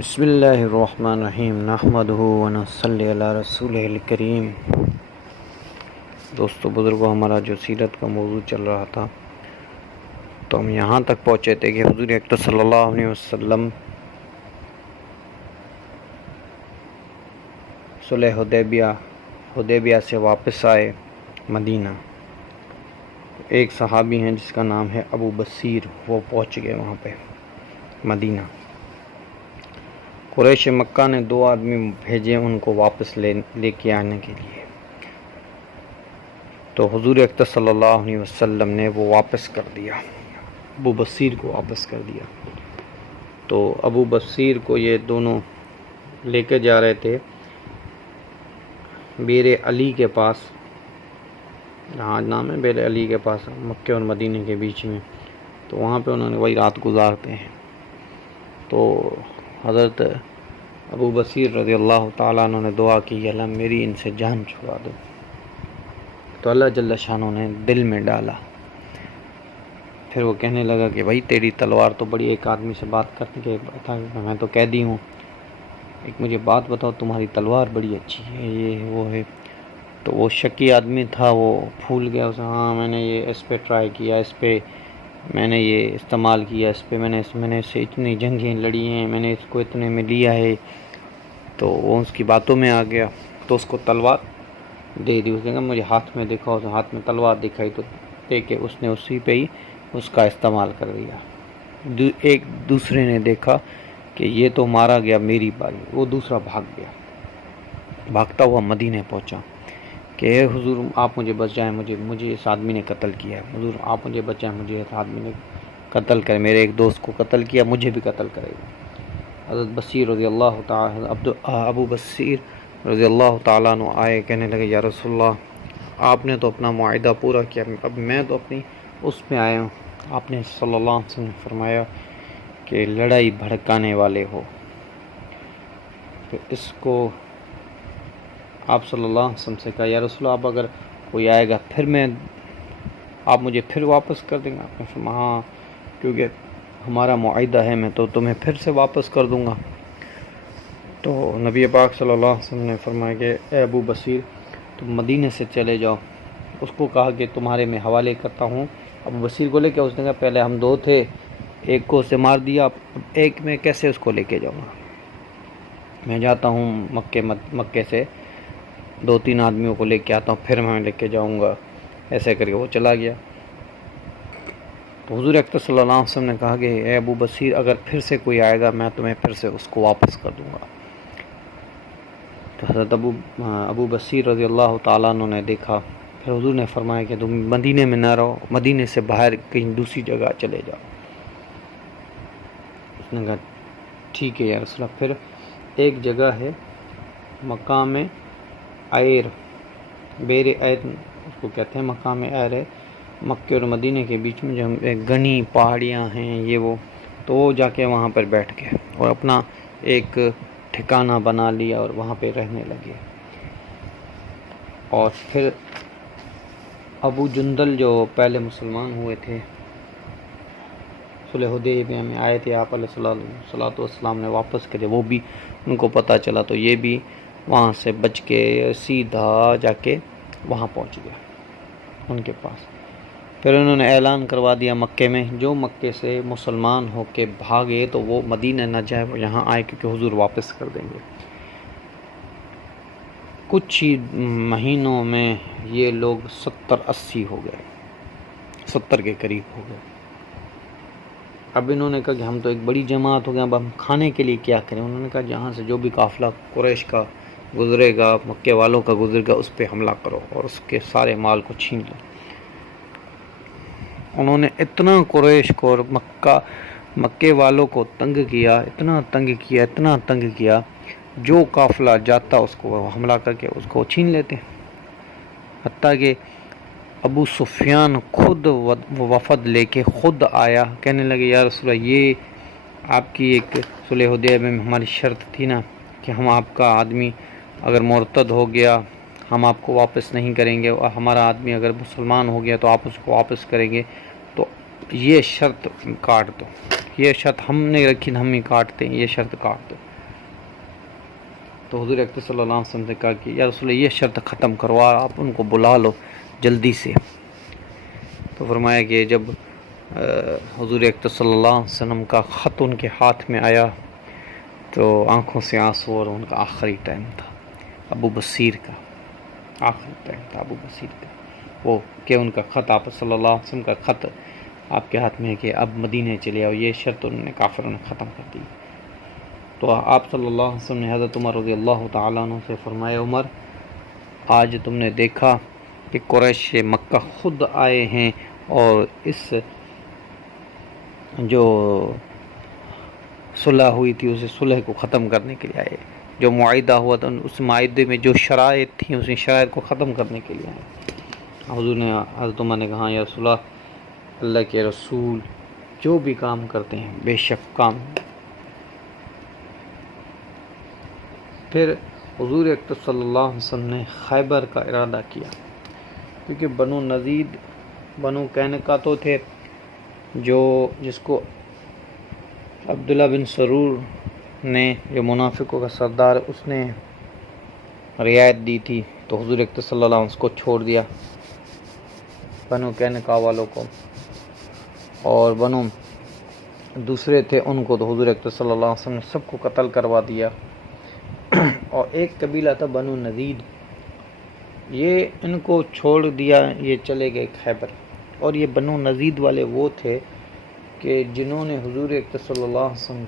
بسم اللہ الرحمن الرحیم نحمدہ ونصلی علی رسولہ الکریم۔ دوستو بزرگوں، ہمارا جو سیرت کا موضوع چل رہا تھا تو ہم یہاں تک پہنچے تھے کہ حضور اکرم صلی اللہ علیہ وسلم صلح حدیبیہ سے واپس آئے مدینہ۔ ایک صحابی ہیں جس کا نام ہے ابو بصیر، وہ پہنچ گئے وہاں پہ مدینہ۔ قریش مکہ نے 2 آدمی بھیجے ان کو واپس لے کے آنے کے لیے، تو حضور اکرم صلی اللہ علیہ وسلم نے وہ واپس کر دیا، ابو بصیر کو واپس کر دیا۔ تو ابو بصیر کو یہ دونوں لے کے جا رہے تھے بیر علی کے پاس، جہاں نام ہے بیر علی کے پاس، مکہ اور مدینہ کے بیچ میں۔ تو وہاں پہ انہوں نے وہی رات گزارتے ہیں۔ تو حضرت ابو بصیر رضی اللہ تعالیٰ عنہ نے دعا کی، اللہ میری ان سے جان چھڑا دو۔ تو اللہ جل شانہ نے دل میں ڈالا۔ پھر وہ کہنے لگا کہ بھائی تیری تلوار تو بڑی، ایک آدمی سے بات کرنے کے تھا، میں تو قیدی ہوں، ایک مجھے بات بتاؤ، تمہاری تلوار بڑی اچھی ہے، یہ وہ ہے۔ تو وہ شکی آدمی تھا، وہ پھول گیا اسے، ہاں میں نے یہ اس پہ ٹرائی کیا، اس پہ میں نے یہ استعمال کیا، اس پہ میں نے اس سے اتنی جنگیں لڑی ہیں، میں نے اس کو اتنے میں لیا ہے۔ تو وہ اس کی باتوں میں آ گیا، تو اس کو تلوار دے دی۔ اس نے کہا مجھے ہاتھ میں دکھاؤ، اس ہاتھ میں تلوار دکھائی، تو دے کے اس نے اسی پہ ہی اس کا استعمال کر دیا۔ ایک دوسرے نے دیکھا کہ یہ تو مارا گیا میری باری، وہ دوسرا بھاگ گیا، بھاگتا ہوا مدینہ پہنچا کہ اے حضور آپ مجھے بچائیں، مجھے اس آدمی نے قتل کیا ہے، حضور آپ مجھے بچائیں، مجھے اس آدمی نے قتل کرے، میرے ایک دوست کو قتل کیا، مجھے بھی قتل کرے گا۔ حضرت بصیر رضی اللہ تعالی ابو بصیر رضی اللہ تعالیٰ عنہ آئے، کہنے لگے یا رسول اللہ آپ نے تو اپنا معاہدہ پورا کیا، اب میں تو اپنی اس میں آیا ہوں۔ آپ نے صلی اللہ علیہ وسلم نے فرمایا کہ لڑائی بھڑکانے والے ہو، تو اس کو آپ صلی اللہ علیہ وسلم سے کہا یا رسول اللہ اب اگر کوئی آئے گا پھر آپ مجھے پھر واپس کر دیں گے؟ آپ نے فرمایا ہاں، کیونکہ ہمارا معاہدہ ہے، میں تو تمہیں پھر سے واپس کر دوں گا۔ تو نبی پاک صلی اللہ علیہ وسلم نے فرمایا کہ اے ابو بصیر تم مدینہ سے چلے جاؤ۔ اس کو کہا کہ تمہارے میں حوالے کرتا ہوں ابو بصیر کو لے کے۔ اس نے کہا پہلے ہم 2 تھے، ایک کو اسے مار دیا، اب ایک میں کیسے اس کو لے کے جاؤں گا؟ میں جاتا ہوں مکے سے 2-3 آدمیوں کو لے کے آتا ہوں، پھر میں لے کے جاؤں گا۔ ایسے کر کے وہ چلا گیا۔ تو حضور اکرم صلی اللہ علیہ وسلم نے کہا کہ اے ابو بصیر اگر پھر سے کوئی آئے گا میں تمہیں پھر سے اس کو واپس کر دوں گا۔ تو حضرت ابو بصیر رضی اللہ تعالیٰ عنہ نے دیکھا، پھر حضور نے فرمایا کہ تم مدینے میں نہ رہو، مدینے سے باہر کہیں دوسری جگہ چلے جاؤ۔ اس نے کہا ٹھیک ہے یا رسول اللہ۔ پھر ایک جگہ ہے مقام عیر، بیر عیر اس کو کہتے ہیں، مقام عیر ہے مکہ اور مدینہ کے بیچ میں، جو گھنی پہاڑیاں ہیں یہ وہ۔ تو وہ جا کے وہاں پر بیٹھ گئے اور اپنا ایک ٹھکانہ بنا لیا اور وہاں پہ رہنے لگے۔ اور پھر ابو جندل جو پہلے مسلمان ہوئے تھے، صلح حدیبیہ میں آئے تھے، آپ علیہ الصلوۃ والسلام نے واپس کرے، وہ بھی ان کو پتہ چلا، تو یہ بھی وہاں سے بچ کے سیدھا جا کے وہاں پہنچ گیا ان کے پاس۔ پھر انہوں نے اعلان کروا دیا مکے میں، جو مکے سے مسلمان ہو کے بھاگے تو وہ مدینہ نہ جائے، وہ یہاں آئے کیونکہ حضور واپس کر دیں گے۔ کچھ ہی مہینوں میں یہ لوگ 70-80 ہو گئے، 70 کے قریب ہو گئے۔ اب انہوں نے کہا کہ ہم تو ایک بڑی جماعت ہو گئے، اب ہم کھانے کے لیے کیا کریں؟ انہوں نے کہا جہاں سے جو بھی قافلہ قریش کا گزرے گا، مکے والوں کا گزرے گا، اس پہ حملہ کرو اور اس کے سارے مال کو چھین لو۔ انہوں نے اتنا قریش کو اور مکے والوں کو تنگ کیا، اتنا تنگ کیا، جو قافلہ جاتا اس کو وہ حملہ کر کے اس کو چھین لیتے، حتیٰ کہ ابو سفیان خود وفد لے کے خود آیا، کہنے لگے یا رسول اللہ یہ آپ کی ایک صلح حدیبیہ میں ہماری شرط تھی نا کہ ہم آپ کا آدمی اگر مرتد ہو گیا ہم آپ کو واپس نہیں کریں گے، اور ہمارا آدمی اگر مسلمان ہو گیا تو آپ اس کو واپس کریں گے، تو یہ شرط کاٹ دو، یہ شرط ہم نے رکھی ہم ہی کاٹتے ہیں، یہ شرط کاٹ دو۔ تو حضور اکرم صلی اللہ علیہ وسلم نے کہا کہ یا رسول اللہ یہ شرط ختم کروا، آپ ان کو بلا لو جلدی سے۔ تو فرمایا کہ جب حضور اکرم صلی اللہ علیہ وسلم کا خط ان کے ہاتھ میں آیا تو آنکھوں سے آنسو، اور ان کا آخری ٹائم تھا ابو بصیر کا، آخری ٹائم تھا ابو بصیر کا، وہ کہ ان کا خط، آپ صلی اللہ علیہ وسلم کا خط آپ کے ہاتھ میں ہے کہ اب مدینے چلے آؤ، یہ شرط انہوں نے کافروں نے ختم کر دی۔ تو آپ صلی اللہ علیہ وسلم نے حضرت عمر رضی اللہ تعالیٰ عنہ سے فرمایا، عمر آج تم نے دیکھا کہ قریش مکہ خود آئے ہیں اور اس جو صلح ہوئی تھی اسے صلح کو ختم کرنے کے لیے آئے، جو معاہدہ ہوا تھا اس معاہدے میں جو شرائط تھیں اس شرائط کو ختم کرنے کے لیے آئے۔ حضور نے، حضرت عمر نے کہا یا رسول اللہ کے رسول جو بھی کام کرتے ہیں بے شک کام۔ پھر حضور اکرم صلی اللہ علیہ وسلم نے خیبر کا ارادہ کیا، کیونکہ بنو نذیر، بنو قینقاع تو تھے، جس کو عبداللہ بن سرور نے، جو منافقوں کا سردار، اس نے رعایت دی تھی، تو حضور اکرم صلی اللہ علیہ وسلم اس کو چھوڑ دیا بنو قینقاع والوں کو، اور بنو دوسرے تھے ان کو تو حضور اکرم صلی اللہ علیہ وسلم نے سب کو قتل کروا دیا۔ اور ایک قبیلہ تھا بنو نذیر، یہ ان کو چھوڑ دیا، یہ چلے گئے خیبر۔ اور یہ بنو نذیر والے وہ تھے کہ جنہوں نے حضور اکرم صلی اللہ علیہ وسلم،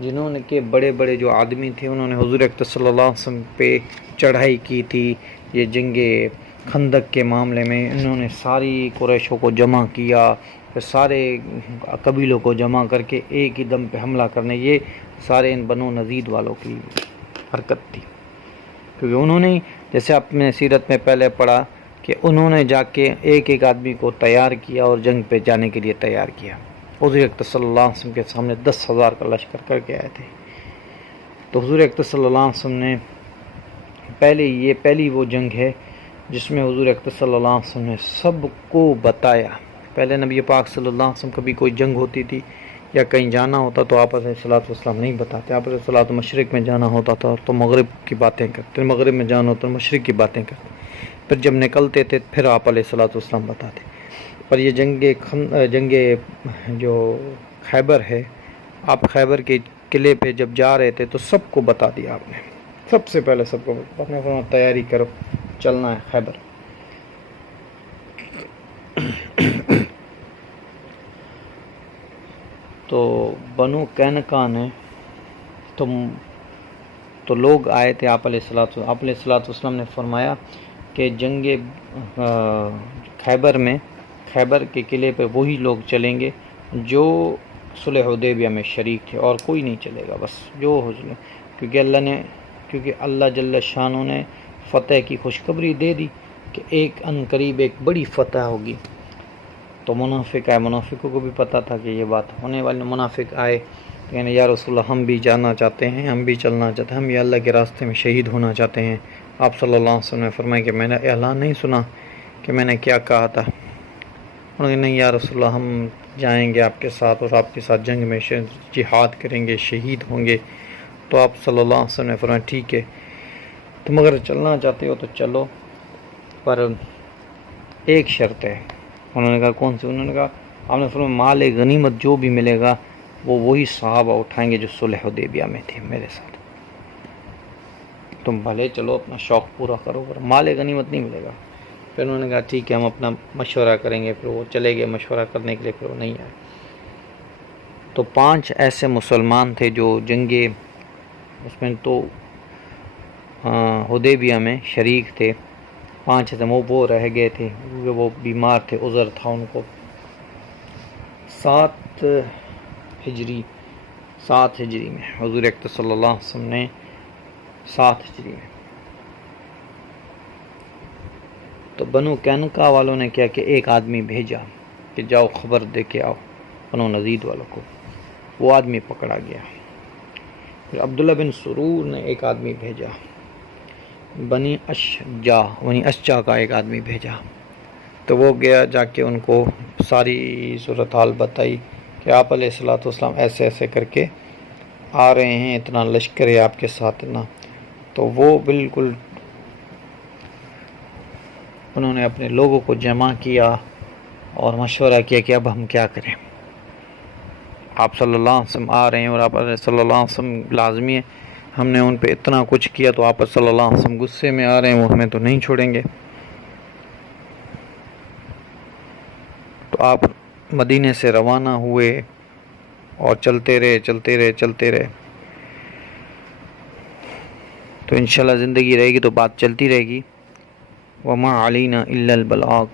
جنہوں نے کہ بڑے بڑے جو آدمی تھے انہوں نے حضور اکرم صلی اللہ علیہ وسلم پہ چڑھائی کی تھی۔ یہ جنگ خندق کے معاملے میں انہوں نے ساری قریشوں کو جمع کیا، پھر سارے قبیلوں کو جمع کر کے ایک ہی دم پہ حملہ کرنے، یہ سارے ان بنو نذیر والوں کی حرکت تھی۔ کیونکہ انہوں نے، جیسے آپ نے سیرت میں پہلے پڑھا کہ انہوں نے جا کے ایک ایک آدمی کو تیار کیا اور جنگ پہ جانے کے لیے تیار کیا۔ حضور اکرم صلی اللہ علیہ وسلم کے سامنے 10,000 کا لشکر کر کے آئے تھے۔ تو حضور اکرم صلی اللہ علیہ وسلم نے پہلی وہ جنگ ہے جس میں حضور اکرم صلی اللہ علیہ وسلم نے سب کو بتایا۔ پہلے نبی پاک صلی اللہ علیہ وسلم کبھی کوئی جنگ ہوتی تھی یا کہیں جانا ہوتا تو آپ علیہ الصلوۃ والسلام نہیں بتاتے، آپ علیہ الصلوۃ مشرق میں جانا ہوتا تھا تو مغرب کی باتیں کرتے، مغرب میں جانا ہوتا تو مشرق کی باتیں کرتے، پھر جب نکلتے تھے پھر آپ علیہ الصلوۃ والسلام بتاتے۔ پر یہ جنگ جو خیبر ہے، آپ خیبر کے قلعے پہ جب جا رہے تھے تو سب کو بتا دیا آپ نے، سب سے پہلے سب کو آپ نے فرمایا تیاری کرو، چلنا ہے خیبر۔ تو بنو قینقاع نے تو لوگ آئے تھے آپ علیہ الصلوۃ والسلام نے فرمایا کہ جنگ خیبر کے قلعے پہ وہی لوگ چلیں گے جو صلح حدیبیہ میں شریک تھے، اور کوئی نہیں چلے گا، بس جو حضور، کیونکہ اللہ جل شانہ نے فتح کی خوشخبری دے دی کہ ایک ان قریب ایک بڑی فتح ہوگی۔ تو منافق آئے، منافقوں کو بھی پتہ تھا کہ یہ بات ہونے والی، منافق آئے کہنے یا رسول اللہ ہم بھی جانا چاہتے ہیں، ہم بھی چلنا چاہتے ہیں، ہم یہ اللہ کے راستے میں شہید ہونا چاہتے ہیں۔ آپ صلی اللہ علیہ وسلم نے فرمایا کہ میں نے اعلان نہیں سنا کہ میں نے کیا کہا تھا؟ انہوں نے نہیں یا رسول اللہ ہم جائیں گے آپ کے ساتھ اور آپ کے ساتھ جنگ میں جہاد کریں گے، شہید ہوں گے۔ تو آپ صلی اللہ علیہ وسلم نے فرمایا ٹھیک ہے، تم اگر چلنا چاہتے ہو تو چلو، پر ایک شرط ہے۔ انہوں نے کہا کون سی؟ انہوں نے کہا، آپ نے فرمایا مال غنیمت جو بھی ملے گا وہ وہی صحابہ اٹھائیں گے جو صلح حدیبیہ میں تھے میرے ساتھ، تم بھلے چلو اپنا شوق پورا کرو پر مال غنیمت نہیں ملے گا۔ پھر انہوں نے کہا ٹھیک ہے ہم اپنا مشورہ کریں گے، پھر وہ چلے گئے مشورہ کرنے کے لیے، پھر وہ نہیں آئے۔ تو 5 ایسے مسلمان تھے جو جنگے اس میں تو حدیبیہ میں شریک تھے، 5 تھے، وہ رہ گئے تھے کیونکہ وہ بیمار تھے، عذر تھا ان کو۔ 7 ہجری میں حضور اکرم صلی اللہ علیہ وسلم نے 7 ہجری میں تو بنو قینقاع والوں نے کیا کہ ایک آدمی بھیجا کہ جاؤ خبر دے کے آؤ بنو نذیر والوں کو، وہ آدمی پکڑا گیا۔ پھر عبداللہ بن سرور نے ایک آدمی بھیجا، بنی اشجع کا ایک آدمی بھیجا، تو وہ گیا، جا کے ان کو ساری صورتحال بتائی کہ آپ علیہ الصلوۃ والسلام ایسے ایسے کر کے آ رہے ہیں، اتنا لشکر ہے آپ کے ساتھ، اتنا تو وہ بالکل انہوں نے اپنے لوگوں کو جمع کیا اور مشورہ کیا کہ اب ہم کیا کریں. آپ صلی اللہ علیہ وسلم آ رہے ہیں اور آپ صلی اللہ علیہ وسلم لازمی ہے، ہم نے ان پہ اتنا کچھ کیا تو آپ صلی اللہ علیہ وسلم غصے میں آ رہے ہیں، وہ ہمیں تو نہیں چھوڑیں گے. تو آپ مدینے سے روانہ ہوئے اور چلتے رہے. تو انشاءاللہ زندگی رہے گی تو بات چلتی رہے گی. وما علینا الا البلاغ.